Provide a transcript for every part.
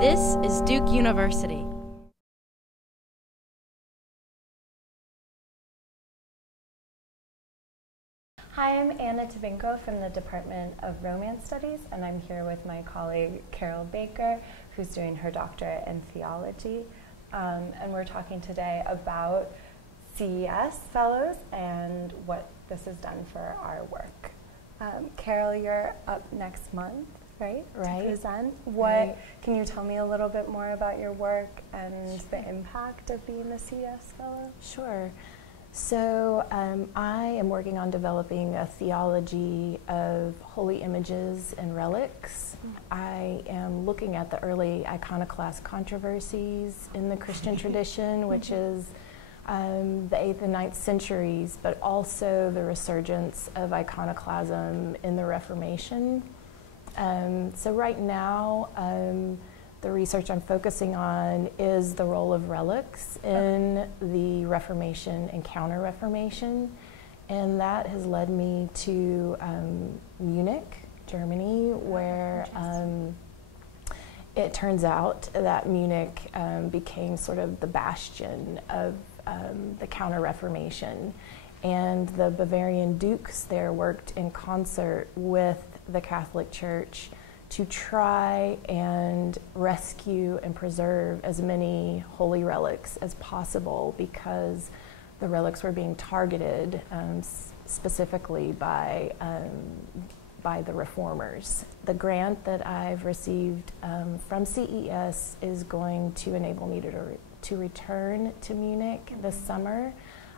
This is Duke University. Hi, I'm Tybinko from the Department of Romance Studies, and I'm here with my colleague Carole Baker, who's doing her doctorate in theology. And we're talking today about CES fellows and what this has done for our work. Carole, you're up next month, right? Right. To present. Right. Can you tell me a little bit more about your work and the impact of being a CES fellow? Sure. So I am working on developing a theology of holy images and relics. I am looking at the early iconoclast controversies in the Christian tradition, which is the 8th and 9th centuries, but also the resurgence of iconoclasm in the Reformation. So right now, the research I'm focusing on is the role of relics in the Reformation and Counter-Reformation, and that has led me to Munich, Germany, where it turns out that Munich became sort of the bastion of the Counter-Reformation, and the Bavarian dukes there worked in concert with the Catholic Church to try and rescue and preserve as many holy relics as possible, because the relics were being targeted specifically by the reformers. The grant that I've received from CES is going to enable me to return to Munich this summer.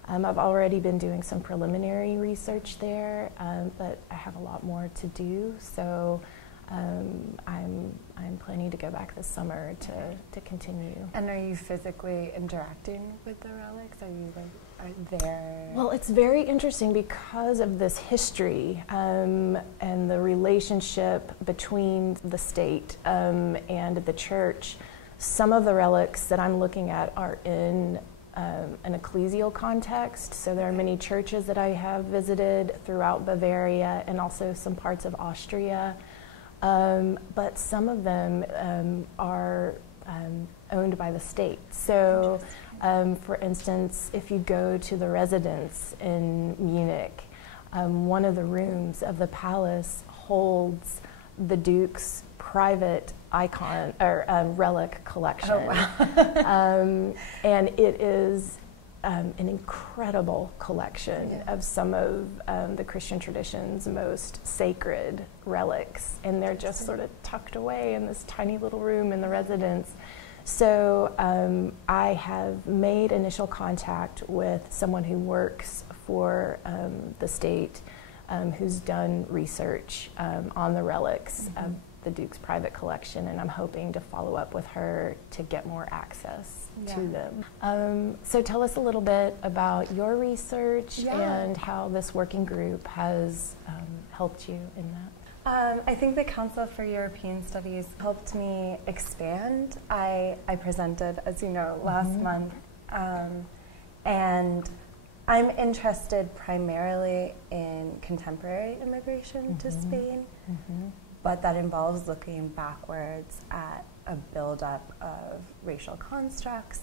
I've already been doing some preliminary research there, but I have a lot more to do. So I'm planning to go back this summer to continue. And are you physically interacting with the relics? Are you are there? Well, it's very interesting because of this history and the relationship between the state and the church. Some of the relics that I'm looking at are in an ecclesial context. So there are many churches that I have visited throughout Bavaria and also some parts of Austria. But some of them are owned by the state. So, for instance, if you go to the residence in Munich, one of the rooms of the palace holds the Duke's private icon or relic collection. Oh, wow. And it is an incredible collection of some of the Christian tradition's most sacred relics, and they're just sort of tucked away in this tiny little room in the residence. So I have made initial contact with someone who works for the state, who's done research on the relics of the Duke's private collection, and I'm hoping to follow up with her to get more access to them. So tell us a little bit about your research and how this working group has helped you in that. I think the Council for European Studies helped me expand. I presented, as you know, last month, and I'm interested primarily in contemporary immigration to Spain. But that involves looking backwards at a buildup of racial constructs,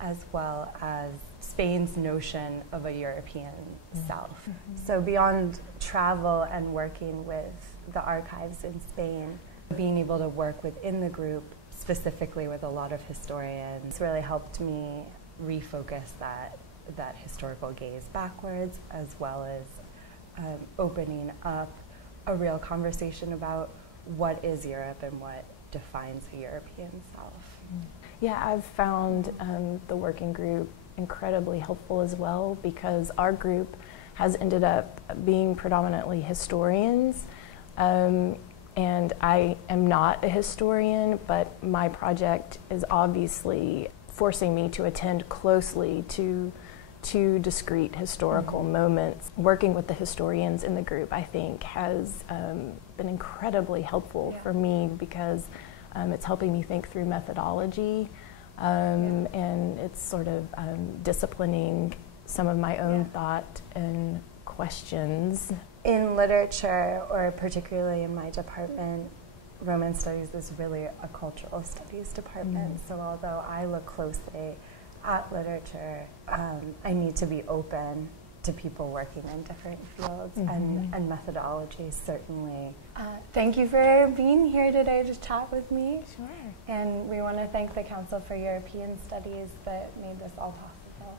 as well as Spain's notion of a European self. So beyond travel and working with the archives in Spain, being able to work within the group, specifically with a lot of historians, really helped me refocus that historical gaze backwards, as well as opening up a real conversation about what is Europe and what defines a European self. Yeah, I've found the working group incredibly helpful as well, because our group has ended up being predominantly historians, and I am not a historian, but my project is obviously forcing me to attend closely to discrete historical moments. Working with the historians in the group, I think, has been incredibly helpful for me, because it's helping me think through methodology, and it's sort of disciplining some of my own thought and questions. In literature, or particularly in my department, Romance Studies is really a cultural studies department, so although I look closely at literature, I need to be open to people working in different fields and methodologies, certainly. Thank you for being here today to chat with me. Sure. And we want to thank the Council for European Studies that made this all possible.